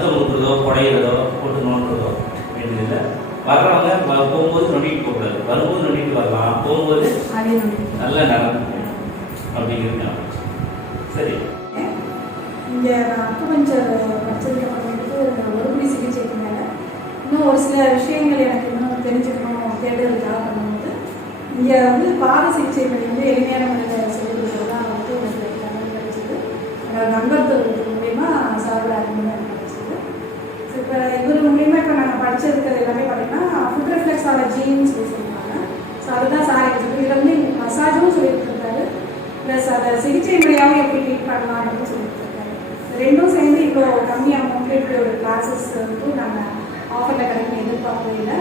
ரத்தம் கொடுக்குறதோ குடையிறதோ போட்டு நோண்டுறதோ வேண்டியதில்லை. வர்றவங்க போகும்போது நொண்டிட்டு போகக்கூடாது, வரும்போது நொண்டிட்டு வரலாம், போகும்போது நல்ல நடந்து அப்படிங்கிறது. சரி, இங்கே அக்குபஞ்சர் படித்ததுக்கு அப்புறமேட்டு ஒருபடி சிகிச்சைக்கு மேலே இன்னும் ஒரு சில விஷயங்கள் எனக்கு இன்னும் தெரிஞ்சுக்கணும் தேடுதலுக்காக பண்ணும்போது இங்கே வந்து பாத சிகிச்சை முறை எளிமையான முறையில் சொல்லிக் கொடுக்குறதுதான் வந்து எனக்கு தமிழ் கிடைச்சிது. என்னோட நண்பர்கள் மூலிமா சாரோட அறிமுகம் கிடைச்சிது. ஸோ இப்போ இவர் மூலிமா இப்போ நாங்கள் படிச்சிருக்கிறது எல்லாமே பார்த்தீங்கன்னா ஃபுட் ரிஃப்ளெக்ஸாலஜின்னு சொல்லி சொல்லுவாங்க. ஸோ அதுதான் சார் எனக்கு இதில் வந்து மசாஜும் சொல்லிட்டு இருக்காரு, ப்ளஸ் அதை சிகிச்சை முறையாகவும் எப்படி ட்ரீட் பண்ணலாம் அப்படின்னு சொல்லிட்டு இருக்காரு. ரெண்டும் சேர்ந்து இவ்வளோ கம்மி அமௌண்ட்டில் இப்படி ஒரு கிளாஸஸ் வந்து நாங்கள் ஆஃபரில் கிடைக்கும் எதிர்பார்க்கவே இல்லை.